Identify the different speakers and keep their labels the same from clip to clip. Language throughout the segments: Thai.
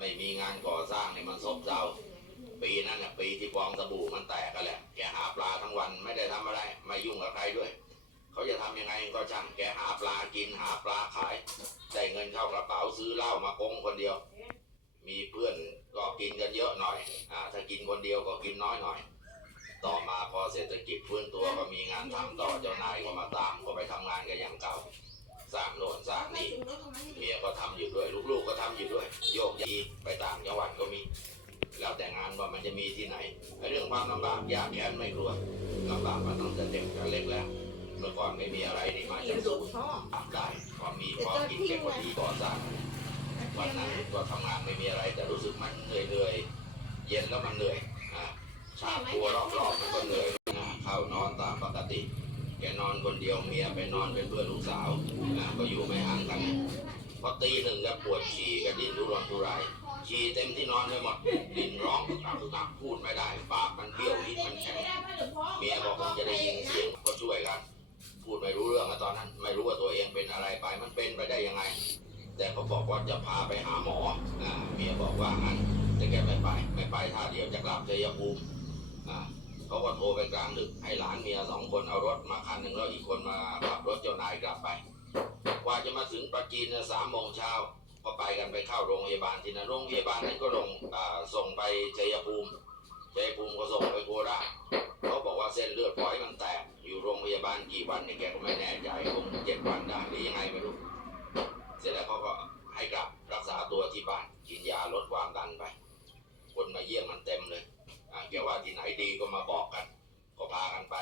Speaker 1: ไม่มีงานก่อสร้างเนี่ยมันซบเซาปีนั้นน่ะปีที่ฟองสบู่มันแตกกันแหละ แกหาปลาทั้งวันไม่ได้ทำอะไรไม่ยุ่งกับใครด้วย เขาจะทำยังไงก็ช่างแกหาปลากินหาปลาขายได้เงินเข้ากระเป๋าซื้อเหล้ามากงคนเดียว มีเพื่อนก็กินกันเยอะหน่อยอ่าถ้ากินคนเดียวก็กินน้อยหน่อย ต่อมาพอเศรษฐกิจฟื้นตัวก็มีงานทำต่อเจ้านายก็มาตามก็ไปทำงานกันอย่างเก่า สางโน่นสางนี่เมียก็ทำอยู่ด้วย ลูกๆก็ทำอยู่ด้วย โยกยีไปต่างจังหวัดก็มี แล้วแต่งานว่ามันจะมีที่ไหนไอ้เรื่องความลำบากยากแค้นไม่กลัวลำบากมาตั้งแต่เด็กแต่เล็กแล้วเมื่อก่อนไม่มีอะไรนี่มาจากสูตรทำได้พอมีพอกินแค่คนดีก่อสร้างวันนั้นก็ทำงานไม่มีอะไรแต่รู้สึกมันเหนื่อยเหนื่อยๆเย็นแล้วมันเหนื่อยอ่าชาตัวรอบๆมันก็เหนื่อยอ่าเข้านอนตามปกติ แกน อนคนเดียวเมียไปนอนเป็นเพื่อนลูกสาวอ่าก็อยู่ไม่ห่างกันพอตีหนึ่งก็ปวดฉี่ก็ดิ้นทุรนทุรายฉี่เต็มที่นอนไปหมดดิ้นร้องกึกกักกึกกักพูดไม่ได้ปากมันเบี้ยวลิ้นมันแข็งเมียบอกคงจะได้ยินเสียงก็ช่วยกัน พูดไม่รู้เรื่องตอนนั้น ไม่รู้ว่าตัวเองเป็นอะไรไปมันเป็นไปได้ยังไง แต่เขาบอกว่าจะพาไปหาหมอเมียบอกว่างั้นแต่แกไม่ไปไม่ไปท่าเดียวจะกลับเชัยภูมิอ่า เขาก็โทรไปกลางดึกให้หลานเมียสองคนเอารถมาคันหนึ่งแล้วอีกคนมาขับรถเจ้านายกลับไปกว่าจะมาถึงปาจีนสามโมงเช้าก็ไปกันไปเข้าโรงพยาบาลที่นั่นโรงพยาบาลนั้นก็ลงส่งไปชัยภูมิชัยภูมิก็ส่งไปโคราชเขาบอกว่าเส้นเลือดฝอยมันแตกอยู่โรงพยาบาลกี่วันเนี่ยแกก็ไม่แน่ใจคงเจ็ดวันได้หรือยังไงไม่รู้เสร็จแล้วเขา ดีก็มาบอกกัน ก็พากันไป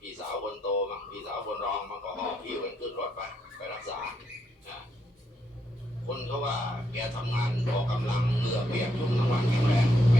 Speaker 1: พี่สาวคนโตมั่งพี่สาวคนรองมังก็หอบพี่กันขึ้นรถไปไปรักษาคนเขาว่าแกทำงานออกกำลังเหงื่อเปียกชุ่มทั้งวันแข็งแรงไม่เป็